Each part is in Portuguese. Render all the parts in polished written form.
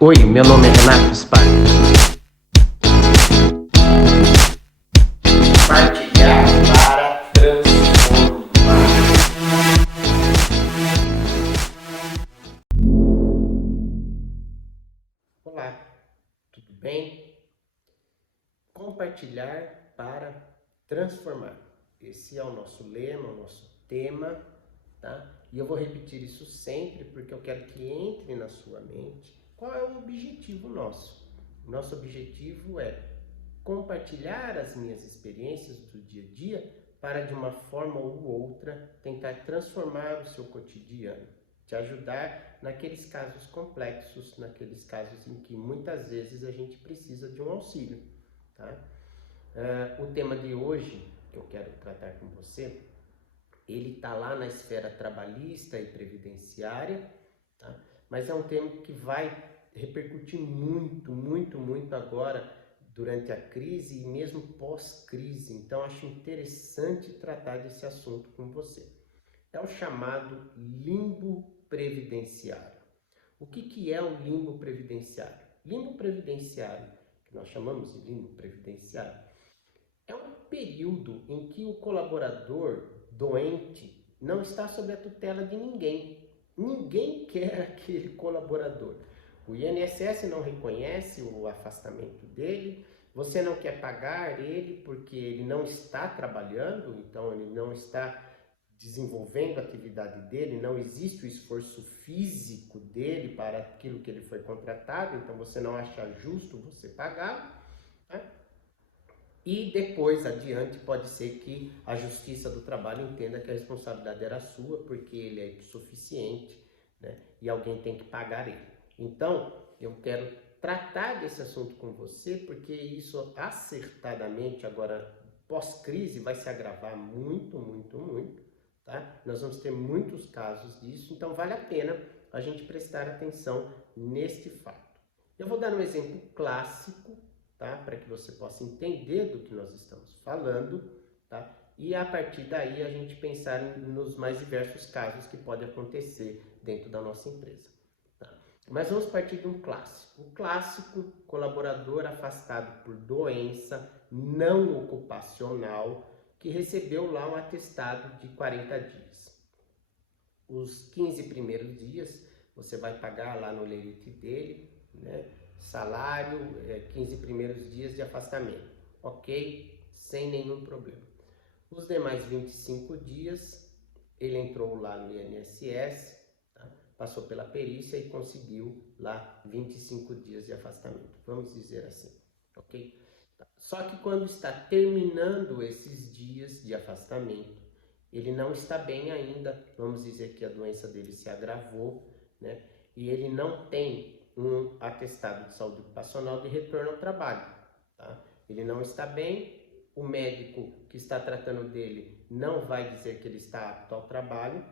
Oi, meu nome é Renato Spar. Compartilhar para transformar. Olá, tudo bem? Compartilhar para transformar. Esse é o nosso lema, o nosso tema, tá? E eu vou repetir isso sempre porque eu quero que entre na sua mente qual é o objetivo nosso. Nosso objetivo é compartilhar as minhas experiências do dia a dia para, de uma forma ou outra, tentar transformar o seu cotidiano, te ajudar naqueles casos complexos, naqueles casos em que muitas vezes a gente precisa de um auxílio, tá? O tema de hoje que eu quero tratar com você, ele está lá na esfera trabalhista e previdenciária, tá? Mas é um tema que vai repercutir muito agora durante a crise e mesmo pós-crise. Então, acho interessante tratar desse assunto com você. É o chamado limbo previdenciário. O que é o limbo previdenciário? Limbo previdenciário, que nós chamamos de limbo previdenciário, é um período em que o colaborador doente não está sob a tutela de ninguém. Ninguém quer aquele colaborador. O INSS não reconhece o afastamento dele, você não quer pagar ele porque ele não está trabalhando, então ele não está desenvolvendo a atividade dele, não existe o esforço físico dele para aquilo que ele foi contratado, então você não acha justo você pagar, né? E depois, adiante, pode ser que a Justiça do Trabalho entenda que a responsabilidade era sua, porque ele é insuficiente, né? E alguém tem que pagar ele. Então, eu quero tratar desse assunto com você, porque isso acertadamente, agora pós-crise, vai se agravar muito, tá? Nós vamos ter muitos casos disso, então vale a pena a gente prestar atenção neste fato. Eu vou dar um exemplo clássico, tá? Para que você possa entender do que nós estamos falando, tá? E a partir daí a gente pensar nos mais diversos casos que podem acontecer dentro da nossa empresa, tá? Mas vamos partir de um clássico. O clássico, colaborador afastado por doença não ocupacional, que recebeu lá um atestado de 40 dias. Os 15 primeiros dias você vai pagar lá no lerite dele, né? Salário, 15 primeiros dias de afastamento, ok? Sem nenhum problema. Os demais 25 dias, ele entrou lá no INSS, tá? Passou pela perícia e conseguiu lá 25 dias de afastamento, vamos dizer assim, ok? Só que quando está terminando esses dias de afastamento, ele não está bem ainda, vamos dizer que a doença dele se agravou, né? E ele não tem um atestado de saúde ocupacional de retorno ao trabalho, tá? Ele não está bem, o médico que está tratando dele não vai dizer que ele está apto ao trabalho,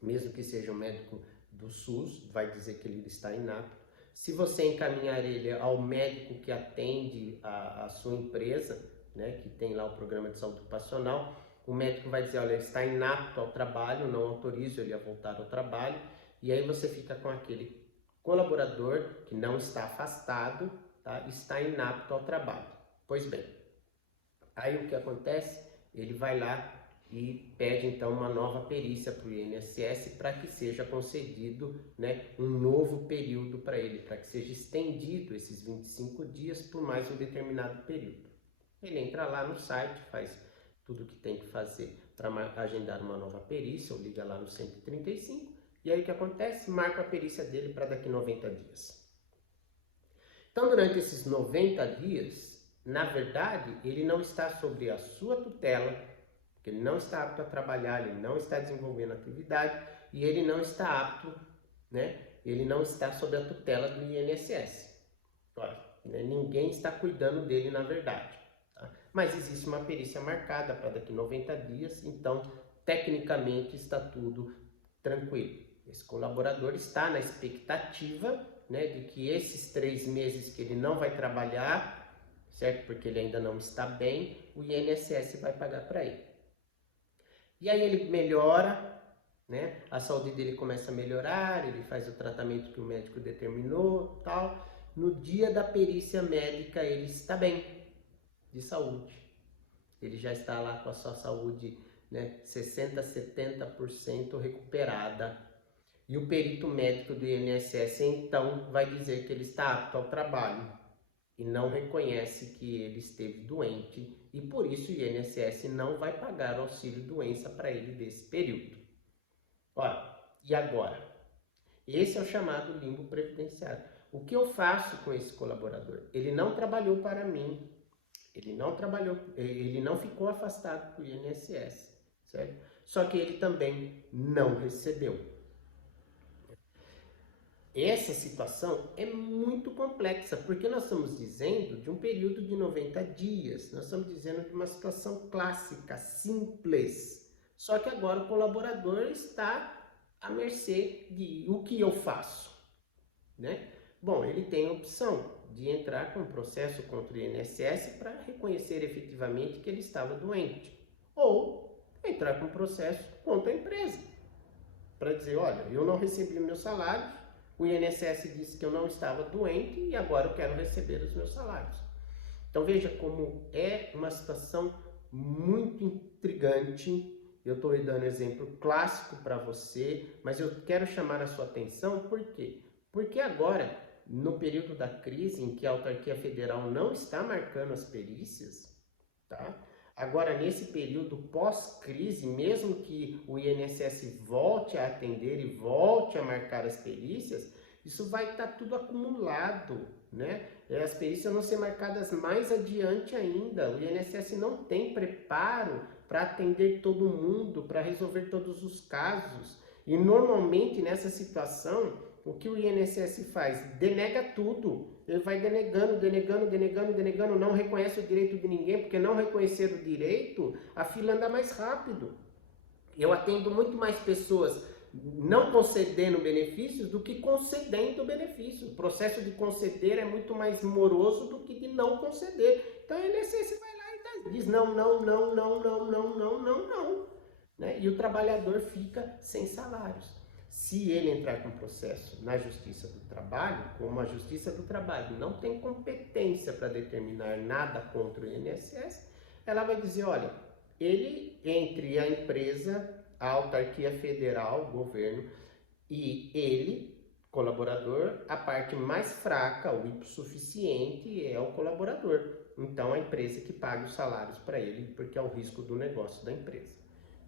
mesmo que seja um médico do SUS, vai dizer que ele está inapto. Se você encaminhar ele ao médico que atende a sua empresa, né, que tem lá o programa de saúde ocupacional, o médico vai dizer, olha, ele está inapto ao trabalho, não autorizo ele a voltar ao trabalho, e aí você fica com aquele colaborador que não está afastado, tá, está inapto ao trabalho. Pois bem, aí o que acontece? Ele vai lá e pede então uma nova perícia para o INSS para que seja concedido, né, um novo período para ele, para que seja estendido esses 25 dias por mais um determinado período. Ele entra lá no site, faz tudo o que tem que fazer para agendar uma nova perícia, ou liga lá no 135, e aí o que acontece? Marca a perícia dele para daqui 90 dias. Então, durante esses 90 dias, na verdade, ele não está sobre a sua tutela, porque ele não está apto a trabalhar, ele não está desenvolvendo atividade e ele não está apto, né? Ele não está sob a tutela do INSS. Olha, né? Ninguém está cuidando dele na verdade, tá? Mas existe uma perícia marcada para daqui 90 dias, então, tecnicamente, está tudo tranquilo. Esse colaborador está na expectativa, né, de que esses 3 meses que ele não vai trabalhar, certo? Porque ele ainda não está bem, o INSS vai pagar para ele. E aí ele melhora, né? A saúde dele começa a melhorar, ele faz o tratamento que o médico determinou, tal. No dia da perícia médica, ele está bem de saúde. Ele já está lá com a sua saúde, né, 60%, 70% recuperada. E o perito médico do INSS, então, vai dizer que ele está apto ao trabalho e não reconhece que ele esteve doente e por isso o INSS não vai pagar o auxílio-doença para ele desse período. Olha, e agora? Esse é o chamado limbo previdenciário. O que eu faço com esse colaborador? Ele não trabalhou para mim, ele não ficou afastado do INSS, certo? Só que ele também não recebeu. Essa situação é muito complexa, porque nós estamos dizendo de um período de 90 dias, nós estamos dizendo de uma situação clássica, simples. Só que agora o colaborador está à mercê de o que eu faço, né? Bom, ele tem a opção de entrar com um processo contra o INSS para reconhecer efetivamente que ele estava doente, ou entrar com um processo contra a empresa, para dizer, olha, eu não recebi o meu salário, o INSS disse que eu não estava doente e agora eu quero receber os meus salários. Então veja como é uma situação muito intrigante. Eu estou dando exemplo clássico para você, mas eu quero chamar a sua atenção, por quê? Porque agora, no período da crise, em que a autarquia federal não está marcando as perícias, tá? Agora, nesse período pós-crise, mesmo que o INSS volte a atender e volte a marcar as perícias, isso vai estar tudo acumulado, né? As perícias vão ser marcadas mais adiante ainda. O INSS não tem preparo para atender todo mundo, para resolver todos os casos. E normalmente nessa situação, o que o INSS faz? Denega tudo. Ele vai denegando, não reconhece o direito de ninguém, porque não reconhecer o direito, a fila anda mais rápido. Eu atendo muito mais pessoas não concedendo benefícios do que concedendo benefícios. O processo de conceder é muito mais moroso do que de não conceder. Então o INSS vai lá e diz não, né? E o trabalhador fica sem salários. Se ele entrar com processo na Justiça do Trabalho, como a Justiça do Trabalho não tem competência para determinar nada contra o INSS, ela vai dizer, olha, ele, entre a empresa, a autarquia federal, o governo, e ele, colaborador, a parte mais fraca, o hipossuficiente, é o colaborador. Então, a empresa que paga os salários para ele, porque é o risco do negócio da empresa.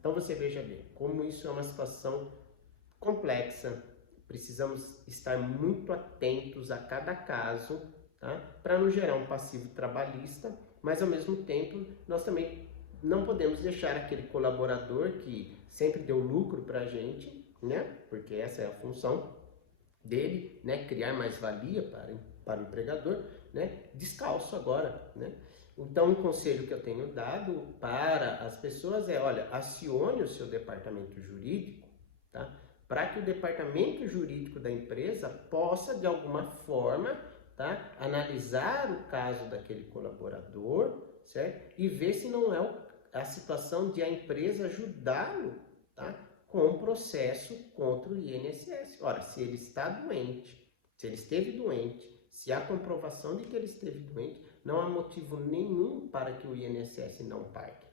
Então, você veja bem, como isso é uma situação complexa, precisamos estar muito atentos a cada caso, tá? Para não gerar um passivo trabalhista, mas ao mesmo tempo nós também não podemos deixar aquele colaborador que sempre deu lucro para a gente, né? Porque essa é a função dele, né? Criar mais valia para o empregador, né? Descalço agora, né? Então, um conselho que eu tenho dado para as pessoas é, olha, acione o seu departamento jurídico, tá? Para que o departamento jurídico da empresa possa, de alguma forma, tá, analisar o caso daquele colaborador, certo? E ver se não é a situação de a empresa ajudá-lo, tá, com um processo contra o INSS. Ora, se ele está doente, se ele esteve doente, se há comprovação de que ele esteve doente, não há motivo nenhum para que o INSS não pague.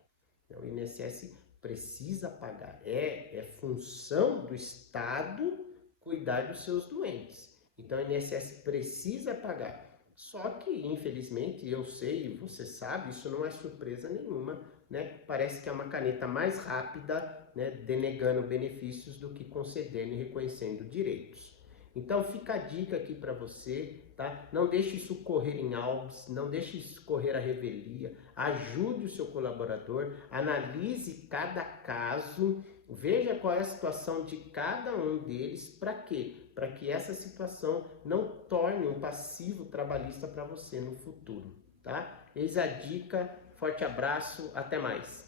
O INSS precisa pagar, é função do Estado cuidar dos seus doentes. Então, o INSS precisa pagar. Só que, infelizmente, eu sei, e você sabe, isso não é surpresa nenhuma, né? Parece que é uma caneta mais rápida, né, denegando benefícios do que concedendo e reconhecendo direitos. Então, fica a dica aqui para você, tá? Não deixe isso correr em alves, não deixe isso correr à revelia, ajude o seu colaborador, analise cada caso, veja qual é a situação de cada um deles, para quê? Para que essa situação não torne um passivo trabalhista para você no futuro, tá? Eis a dica, forte abraço, até mais!